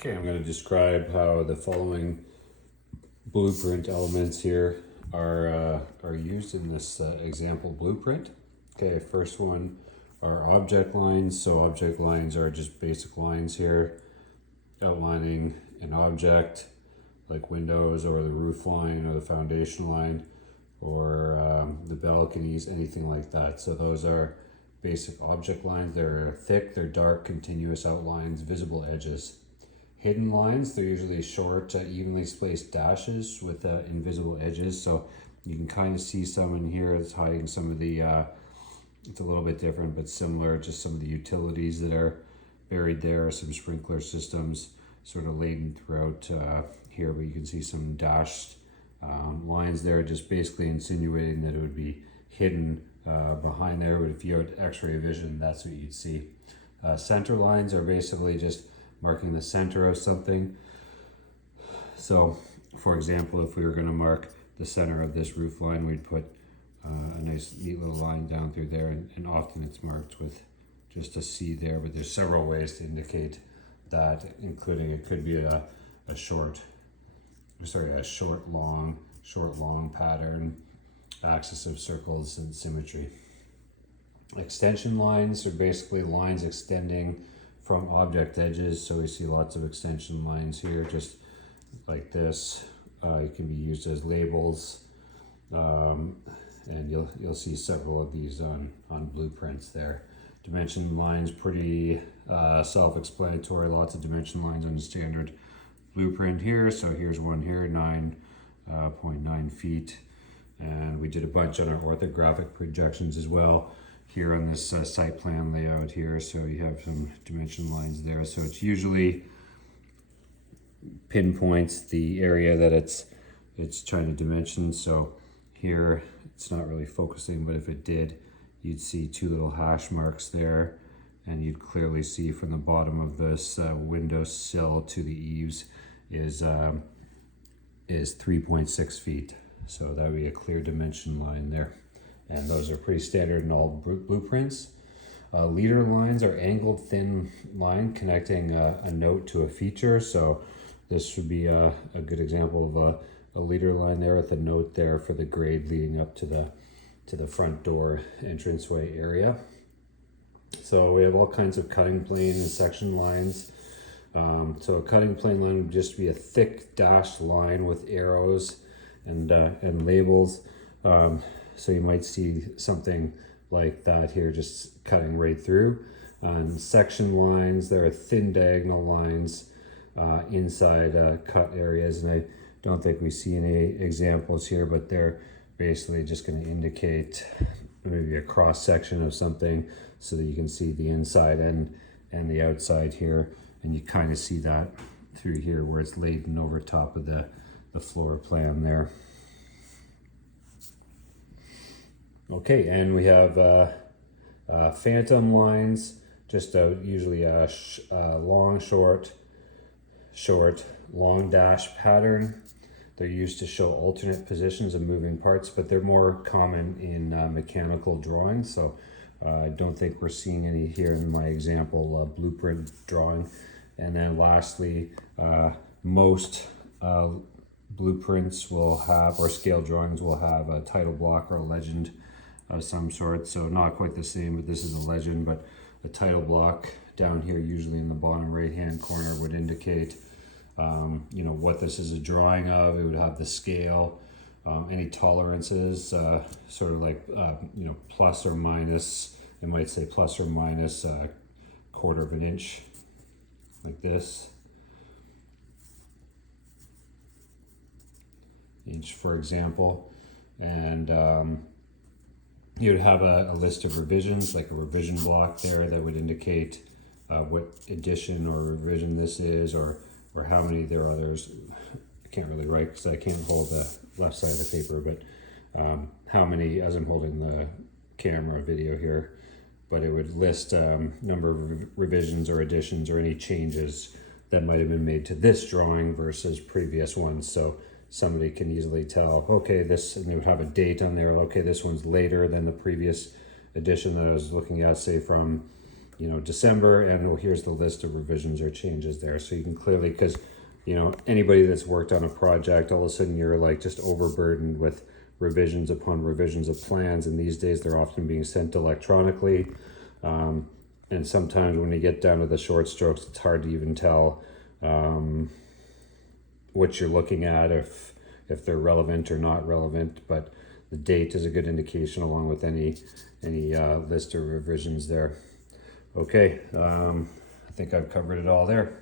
Okay, I'm going to describe how the following blueprint elements here are used in this example blueprint. Okay, first one are object lines. So object lines are just basic lines here outlining an object like windows or the roof line or the foundation line or the balconies, anything like that. So those are basic object lines. They're thick, they're dark, continuous outlines, visible edges. Hidden lines, they're usually short, evenly spaced dashes with invisible edges. So you can kind of see some in here. It's hiding some of the, it's a little bit different, but similar, just some of the utilities that are buried there, some sprinkler systems sort of laden throughout here, but you can see some dashed lines there, just basically insinuating that it would be hidden behind there. But if you had x-ray vision, that's what you'd see. Center lines are basically just marking the center of something. So for example, if we were going to mark the center of this roof line, we'd put a nice neat little line down through there, and often it's marked with just a C there, but there's several ways to indicate that, including it could be a short long pattern, axis of circles, and symmetry. Extension lines are basically lines extending from object edges. So we see lots of extension lines here, just like this. It can be used as labels, and you'll see several of these on blueprints there. Dimension lines, pretty self-explanatory. Lots of dimension lines on the standard blueprint here. So here's one here, 9.9 feet. And we did a bunch on our orthographic projections as well here on this site plan layout here. So you have some dimension lines there. So it's usually pinpoints the area that it's trying to dimension. So here it's not really focusing, but if it did, you'd see two little hash marks there, and you'd clearly see from the bottom of this window sill to the eaves is 3.6 feet. So that would be a clear dimension line there. And those are pretty standard in all blueprints. Leader lines are angled thin line connecting a note to a feature. So this would be a good example of a leader line there with a note there for the grade leading up to the front door entranceway area. So we have all kinds of cutting plane and section lines. So a cutting plane line would just be a thick dashed line with arrows and labels. So you might see something like that here, just cutting right through. Section lines, there are thin diagonal lines inside cut areas, and I don't think we see any examples here, but they're basically just going to indicate maybe a cross section of something so that you can see the inside and the outside here, and you kind of see that through here where it's laden over top of the floor plan there. Okay, and we have phantom lines, just usually a long, short, long dash pattern. They're used to show alternate positions of moving parts, but they're more common in mechanical drawings. So I don't think we're seeing any here in my example blueprint drawing. And then lastly, most blueprints will have, or scale drawings will have, a title block or a legend of some sort. So not quite the same, but this is a legend. But the title block down here, usually in the bottom right hand corner, would indicate what this is a drawing of. It would have the scale, any tolerances, sort of like plus or minus. It might say plus or minus a quarter of an inch, like this. Inch, for example. And you'd have a list of revisions, like a revision block there that would indicate what edition or revision this is, or how many there are. Others, I can't really write because I can't hold the left side of the paper, but how many, as I'm holding the camera video here, but it would list number of revisions or additions or any changes that might have been made to this drawing versus previous ones. So somebody can easily tell, okay, this, and they would have a date on there. Okay, this one's later than the previous edition that I was looking at, say from December, and here's the list of revisions or changes there. So you can clearly, because anybody that's worked on a project, all of a sudden you're like just overburdened with revisions upon revisions of plans, and these days they're often being sent electronically. And sometimes when you get down to the short strokes, it's hard to even tell what you're looking at, if they're relevant or not relevant. But the date is a good indication, along with any list of revisions there. Okay, I think I've covered it all there.